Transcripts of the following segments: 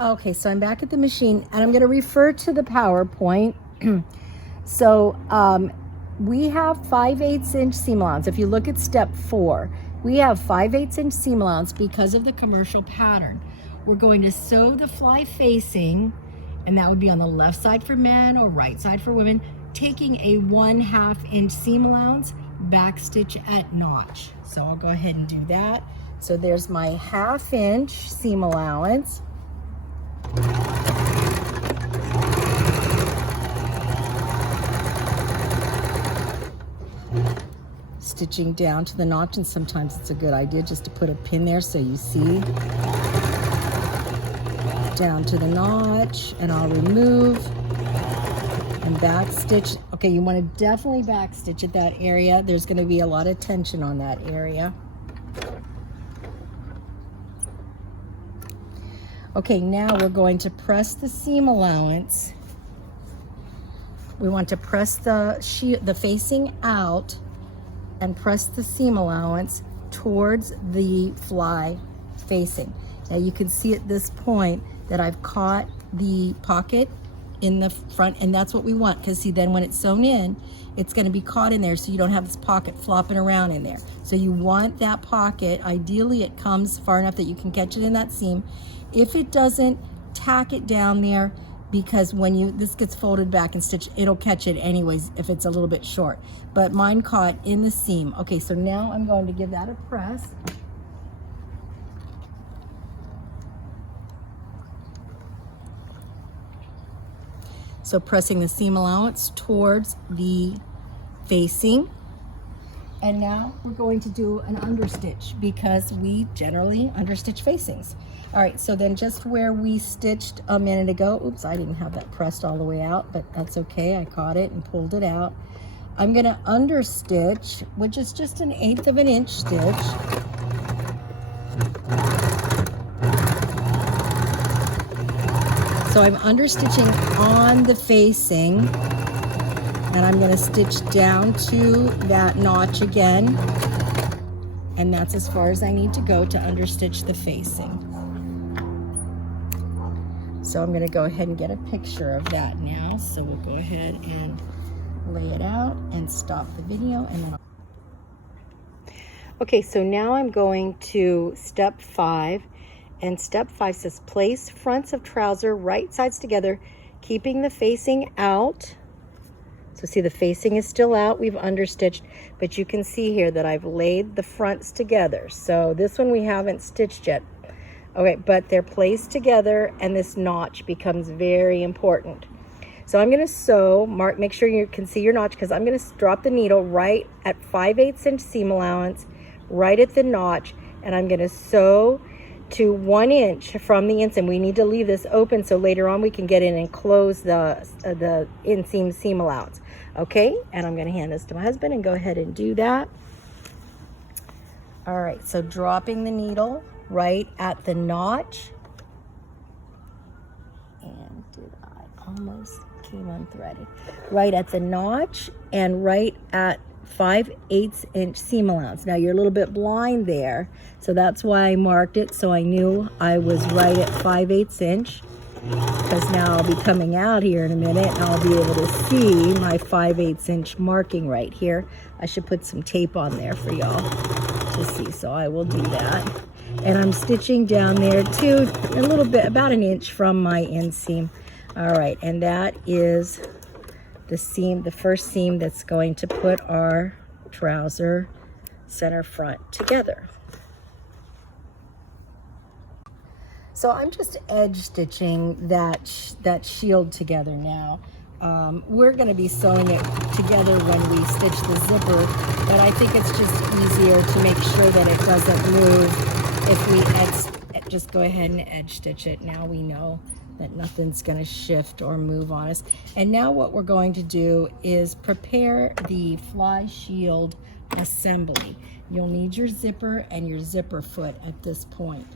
Okay, so I'm back at the machine and I'm going to refer to the PowerPoint. So we have 5/8 inch seam allowance. If you look at step 4, we have 5/8 inch seam allowance because of the commercial pattern. We're going to sew the fly facing, and that would be on the left side for men or right side for women, taking a 1/2 inch seam allowance, back stitch at notch. So I'll go ahead and do that. So there's my 1/2 inch seam allowance. Stitching down to the notch, and sometimes it's a good idea just to put a pin there so you see. Down to the notch, and I'll remove and back stitch. Okay, you want to definitely back stitch at that area. There's going to be a lot of tension on that area. Okay, now we're going to press the seam allowance. We want to press the facing out and press the seam allowance towards the fly facing. Now you can see at this point that I've caught the pocket in the front, and that's what we want, because see, then when it's sewn in, it's going to be caught in there, so you don't have this pocket flopping around in there. So you want that pocket, ideally it comes far enough that you can catch it in that seam. If it doesn't, tack it down there, because when this gets folded back and stitched, it'll catch it anyways if it's a little bit short. But mine caught in the seam. Okay, so now I'm going to give that a press. So pressing the seam allowance towards the facing. And now we're going to do an understitch, because we generally understitch facings. All right, so then just where we stitched a minute ago, oops, I didn't have that pressed all the way out, but that's okay. I caught it and pulled it out. I'm gonna understitch, which is just 1/8 of an inch stitch. So I'm understitching on the facing, and I'm going to stitch down to that notch again, and that's as far as I need to go to understitch the facing. So I'm going to go ahead and get a picture of that now. So we'll go ahead and lay it out and stop the video, and then okay, so now I'm going to step 5. And step 5 says place fronts of trouser right sides together, keeping the facing out. So see, the facing is still out. We've understitched, but you can see here that I've laid the fronts together. So this one we haven't stitched yet. Okay, but they're placed together, and this notch becomes very important. So I'm going to sew, make sure you can see your notch, because I'm going to drop the needle right at 5/8 inch seam allowance, right at the notch, and I'm going to sew to 1 inch from the inseam. We need to leave this open so later on we can get in and close the inseam seam allowance. Okay, and I'm going to hand this to my husband and go ahead and do that. All right, so dropping the needle right at the notch, and did I almost came unthreaded? Right at the notch and right at 5/8 inch seam allowance. Now you're a little bit blind there, so that's why I marked it, so I knew I was right at 5/8 inch, because now I'll be coming out here in a minute and I'll be able to see my 5/8 inch marking right here. I should put some tape on there for y'all to see, so I will do that. And I'm stitching down there too, a little bit, about 1 inch from my inseam. All right, and that is the seam, the first seam that's going to put our trouser center front together. So I'm just edge stitching that shield together now. We're going to be sewing it together when we stitch the zipper, but I think it's just easier to make sure that it doesn't move if we just go ahead and edge stitch it. Now we know that nothing's going to shift or move on us. And now what we're going to do is prepare the fly shield assembly. You'll need your zipper and your zipper foot at this point.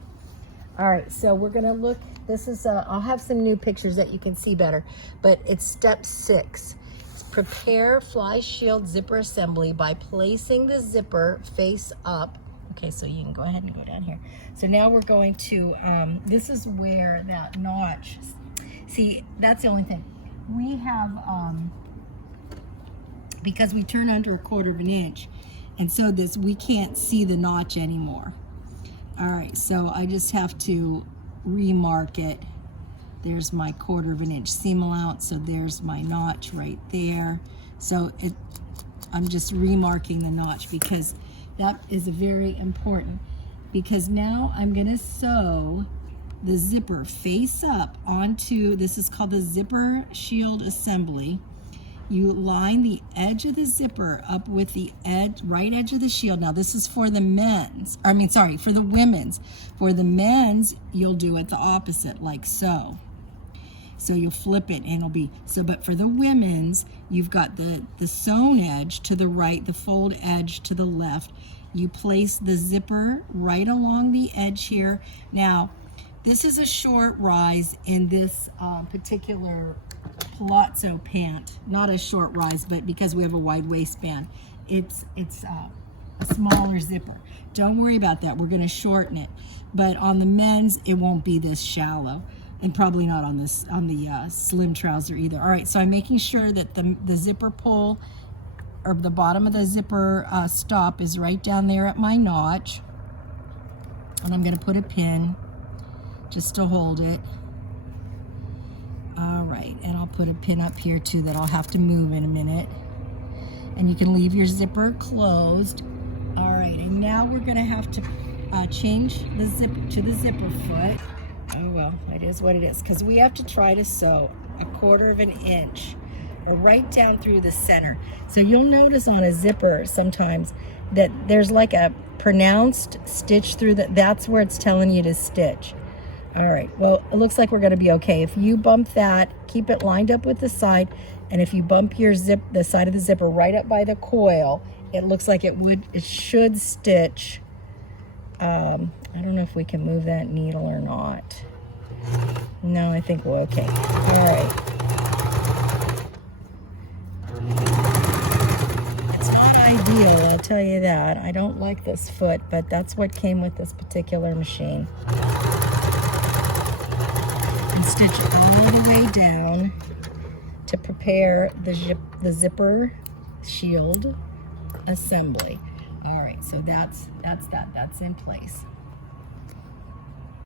All right, so we're going to look, this is, I'll have some new pictures that you can see better, but it's step 6. It's prepare fly shield zipper assembly by placing the zipper face up Okay, so you can go ahead and go down here. So now we're going to, this is where that notch, see, that's the only thing. We have, because we turn under 1/4 of an inch, and so this, we can't see the notch anymore. All right, so I just have to remark it. There's my 1/4 of an inch seam allowance, so there's my notch right there. So I'm just remarking the notch because that is very important, because now I'm gonna sew the zipper face up onto, this is called the zipper shield assembly. You line the edge of the zipper up with the right edge of the shield. Now this is for the men's, for the women's. For the men's, you'll do it the opposite, like so. So you'll flip it and it'll be, so, but for the women's, you've got the sewn edge to the right, the fold edge to the left. You place the zipper right along the edge here. Now, this is a short rise in this particular palazzo pant. Not a short rise, but because we have a wide waistband, it's a smaller zipper. Don't worry about that. We're going to shorten it. But on the men's, it won't be this shallow, and probably not on this the slim trouser either. All right, so I'm making sure that the zipper pull, or the bottom of the zipper stop, is right down there at my notch, and I'm going to put a pin just to hold it. All right, and I'll put a pin up here too that I'll have to move in a minute. And you can leave your zipper closed. All right, and now we're going to have to change the zipper to the zipper foot. Oh well, it is what it is, because we have to try to sew 1/4 of an inch, or right down through the center. So you'll notice on a zipper sometimes that there's like a pronounced stitch through that's where it's telling you to stitch. All right, well, it looks like we're gonna be okay. If you bump that, keep it lined up with the side, and if you bump your the side of the zipper right up by the coil, it looks like it should stitch. I don't know if we can move that needle or not. No, I think we're okay. All right. It's not ideal, I'll tell you that. I don't like this foot, but that's what came with this particular machine. And stitch all the way down to prepare the zipper shield assembly. All right, so that's in place.